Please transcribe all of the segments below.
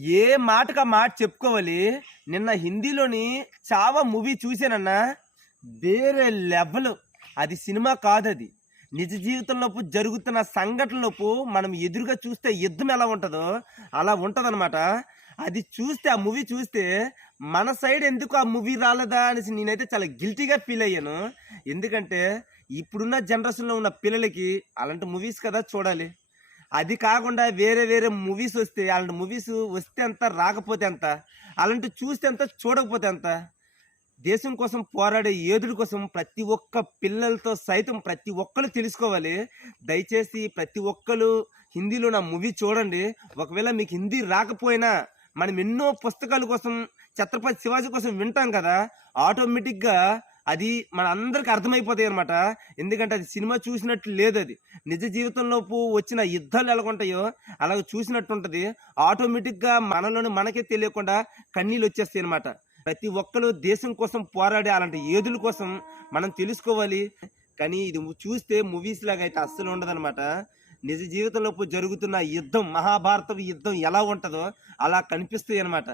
ఏ మాటకు మాట చెప్పుకోవాలి? నిన్న హిందీలోని చావా మూవీ చూసానన్నా వేరే లెవెల్. అది సినిమా కాదు అది నిజ జీవితంలోపు జరుగుతున్న సంఘటనలోపు మనం ఎదురుగా చూస్తే యుద్ధం ఎలా ఉంటుందో అలా ఉంటుందన్నమాట. అది చూస్తే ఆ మూవీ చూస్తే మన సైడ్ ఎందుకు ఆ మూవీ రాలేదా అనేసి నేనైతే చాలా గిల్టీగా ఫీల్ అయ్యాను. ఎందుకంటే ఇప్పుడున్న జనరేషన్లో ఉన్న పిల్లలకి అలాంటి మూవీస్ కదా చూడాలి. అది కాకుండా వేరే వేరే మూవీస్ వస్తే అలాంటి మూవీస్ వస్తే ఎంత రాకపోతే ఎంత అలాంటి చూస్తే ఎంత చూడకపోతే ఎంత దేశం కోసం పోరాడే యోధుడి కోసం ప్రతి ఒక్క పిల్లలతో సైతం ప్రతి ఒక్కరు తెలుసుకోవాలి. దయచేసి ప్రతి ఒక్కరు హిందీలో నా మూవీ చూడండి. ఒకవేళ మీకు హిందీ రాకపోయినా మనం ఎన్నో పుస్తకాల కోసం ఛత్రపతి శివాజీ కోసం వింటాం కదా ఆటోమేటిక్గా అది మన అందరికి అర్థమైపోతాయి అనమాట ఎందుకంటే అది సినిమా చూసినట్టు లేదు అది. నిజ జీవితంలోపు వచ్చిన యుద్ధాలు ఎలా ఉంటాయో అలాగ చూసినట్టు ఉంటుంది ఆటోమేటిక్గా మనలోని మనకే తెలియకుండా కన్నీళ్ళు వచ్చేస్తాయి అనమాట ప్రతి ఒక్కరు దేశం కోసం పోరాడే అలాంటి ఏదుల కోసం మనం తెలుసుకోవాలి. కానీ ఇది చూస్తే మూవీస్ లాగా అయితే అస్సలు ఉండదనమాట నిజ జీవితంలోపు జరుగుతున్న యుద్ధం మహాభారత యుద్ధం ఎలా ఉంటుందో అలా కనిపిస్తాయి అనమాట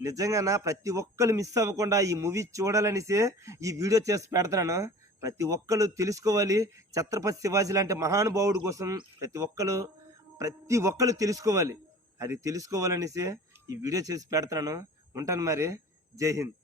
నిజంగా ప్రతి ఒక్కరు మిస్ అవ్వకుండా ఈ మూవీ చూడాలనేసి ఈ వీడియో చేసి పెడతాను ప్రతి ఒక్కరు తెలుసుకోవాలి. ఛత్రపతి శివాజీ లాంటి మహానుభావుడు కోసం ప్రతి ఒక్కరు ప్రతి ఒక్కరు తెలుసుకోవాలి. అది తెలుసుకోవాలనేసి ఈ వీడియో చేసి పెడతాను ఉంటాను మరి. జై హింద్.